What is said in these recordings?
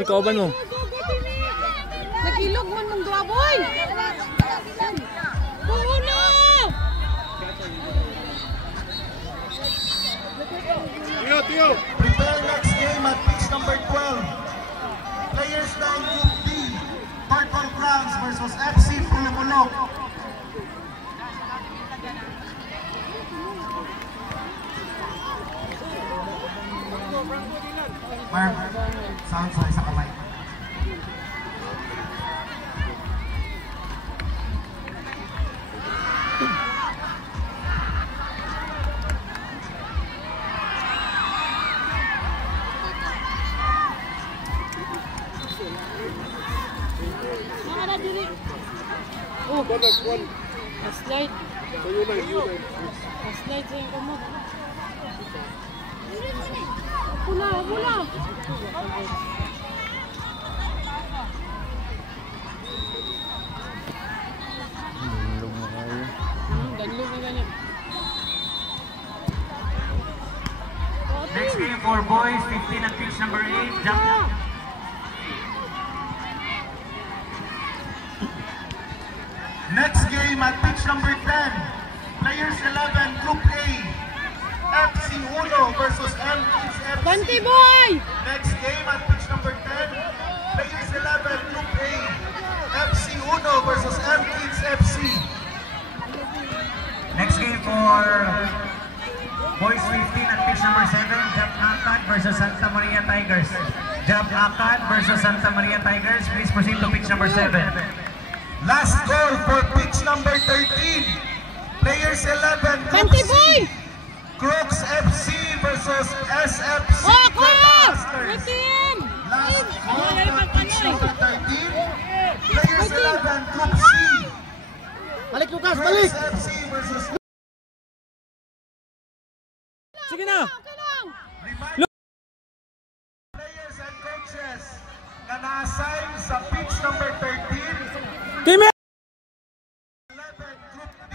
Ikaw ba no? Nagilog man mong dua, boy! Puno! Prepare next game at pitch number 12. Players line Group B, Purple Crowns versus FC Pulumulok. Mark, sound sa isa kamay. Oh, slide. Slide sa yung kumot. Pula. Danlog na ganyan. Next game for boys, 15 at pitch number 8. Jump. Next game at pitch number 10. Players 11, Group A. FC Uno versus MKids FC. Banti, boy! Next game at pitch number 10. Players 11, Group A. FC Uno versus MKids FC. Next game for boys, 15 at pitch number 7. Jump Akad versus Santa Maria Tigers. Jump Akad versus Santa Maria Tigers. Please proceed to pitch number 7. Last goal for pitch number 13. Players 11, Group Banti, C. boy! Crooks FC versus SFC. Oh, Masters. team! Last goal for pitch number 13. Players 11, Group C. Balik Lucas, Crooks balik! FC versus Sige na! players and coaches na na-assign sa pitch number 13. Team! 11 Group D.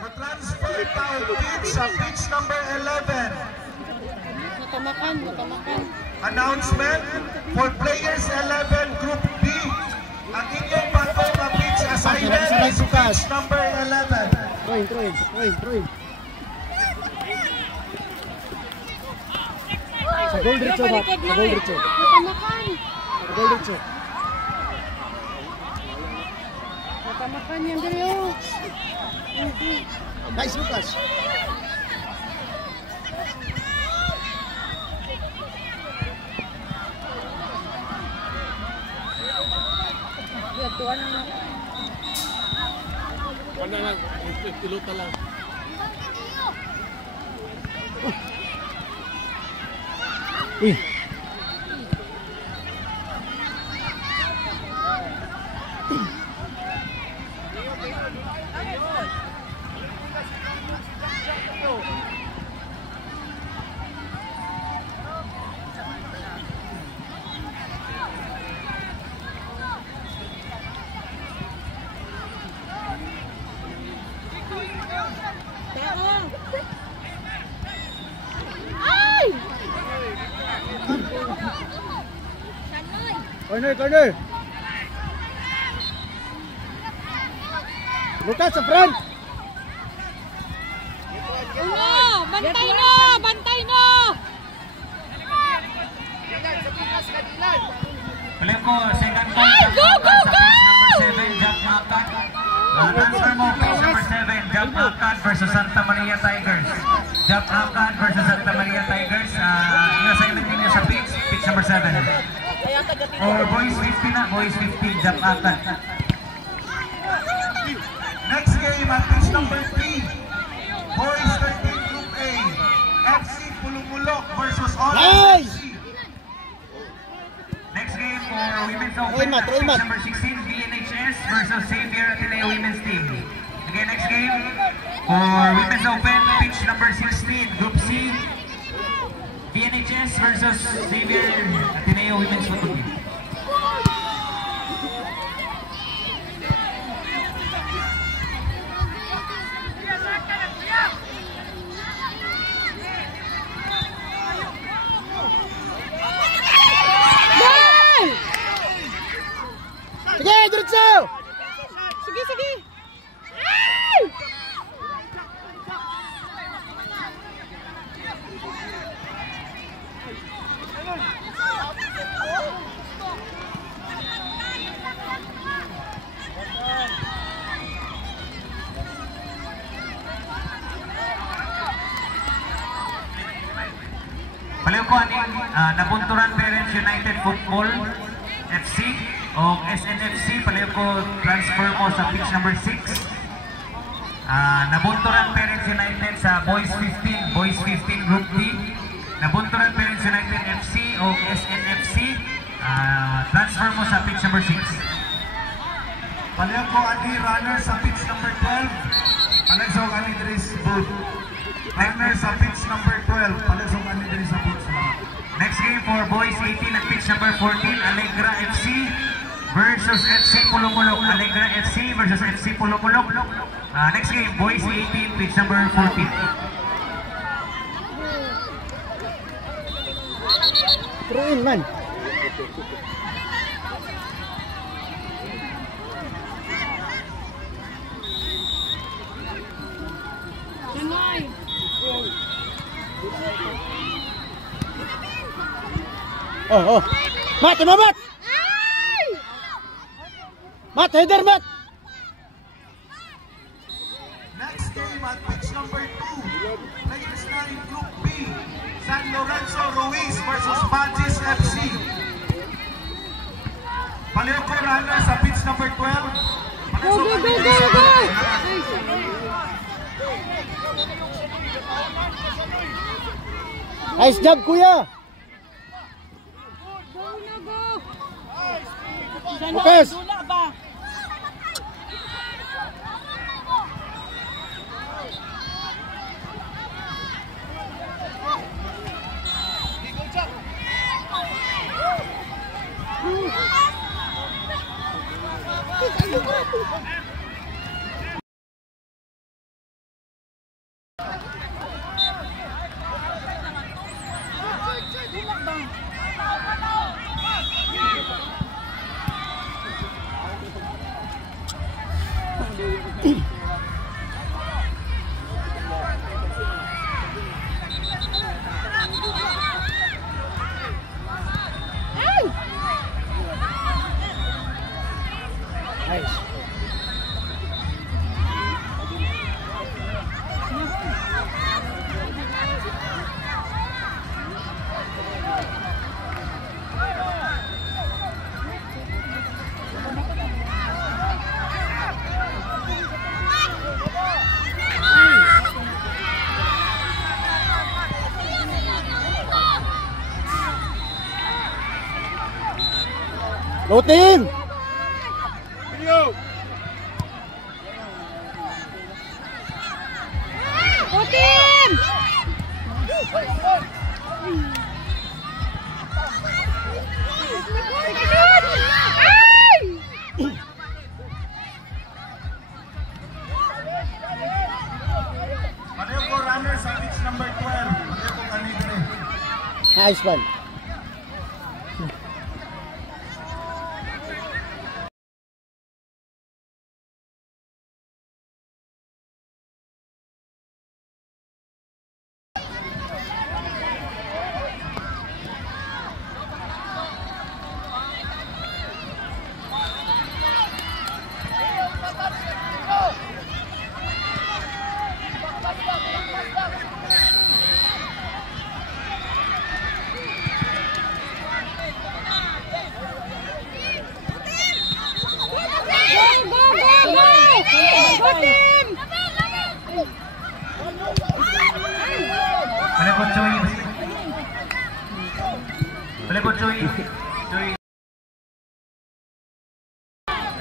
Matransfer tao pitch sa pitch number 11. Matamakan. Announcement for players 11 Group D. Ang inyong bagong na pitch assignment is pitch number 11. Throwing. Sa goal diretso ba? Sa goal diretso. Matamakan yan dali, oh. Nice Lucas. Tuan na. Wala lang, pilota lang. Uy. Corner. Lucas sa front. Bantay no. Paleko, second goal. Ay, go! Number 7, Jump Akad. Transfer mo, pitch number 7, Jump Akad versus Santa Maria Tigers. Jump Akad versus Santa Maria Tigers. Yung assignment ninyo sa pitch number 7. Or boys 15 na, boys 15, Jump Akad. Next game at pitch number 3. Boys 13 Group A. FC Pulumulok versus All FC. Next game for Women's Open, pitch number 16, BNHS versus Xavier Ateneo Women's Team. Again, next game for Women's Open, pitch number 16, Group C, BNHS versus Xavier Ateneo Women's Football Team. ko aning Nabunturan Parents United Football FC o SNFC, palayo ko transfer mo sa pitch number 6. Nabunturan Parents United sa Boys 15 Group D. Nabunturan Parents United FC o SNFC, transfer mo sa pitch number 6. Palayo ko ani runner sa pitch number 12. Palagsog ani Dris Booth. Runner sa pitch number 12. Palagsog ani Dris sa booth. Next game for Boys 18 at pitch number 14, Alegra FC versus FC Pulumulok. Alegra FC versus FC Pulumulok. Next game, Boys 18, pitch number 14. Throw in, man. Janay. Oh. Mat, Mat! Mat, header, Mat! Next game at pitch number 2. Players na in Group B. San Lorenzo Ruiz versus Magis FC. Palayo ko runner sa pitch number 12. Go, go, go, go, go! Nice job, kuya! Go na, go! Janay, Focus. dula ba? Nice. Go team! Go team! Palayo ko runner sa pitch number 12. Palayo ko kanina. Nice one. Go team! Palayo ko Choy. Palayo ko Choy.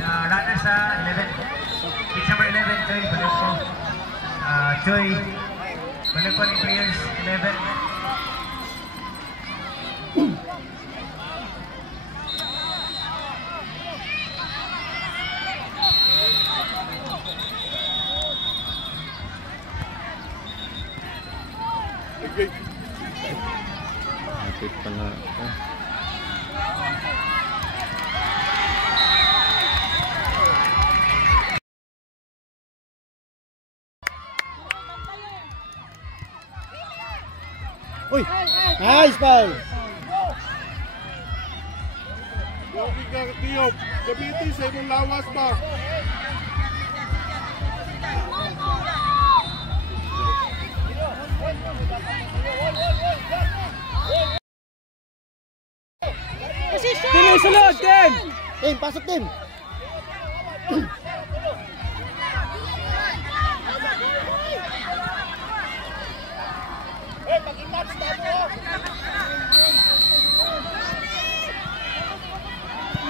Runner sa 11. Pitch number 11, Choy. Palayo ko. Choy. Palayo ko ni players 11. Kapit pa nga ako. Uy! Nice ball! Yogi ka, Tiyop. Gamitin sa imong lawas ba? Position! Tim, isulod, Tim! Tim, pasok Tim.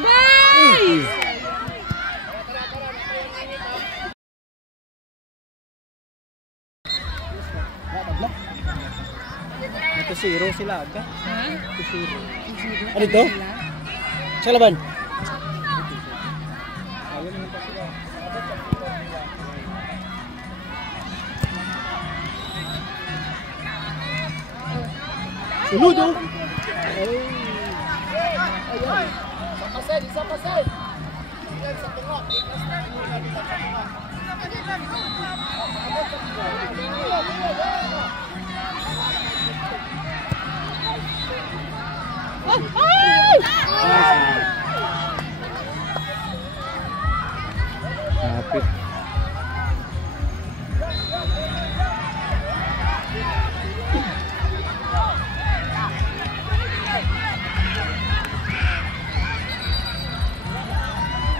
Nice! Ito 0 sila agad. Ano ito? Sa laban. Sunod oh. Kapit.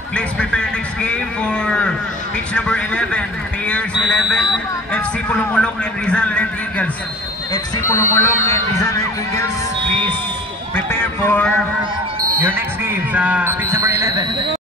Please prepare next game for pitch number 11, players 11, FC Pulumulong and Rizal Red Eagles. FC Pulumulong and Rizal Red Eagles, please prepare for your next game sa pitch number 11.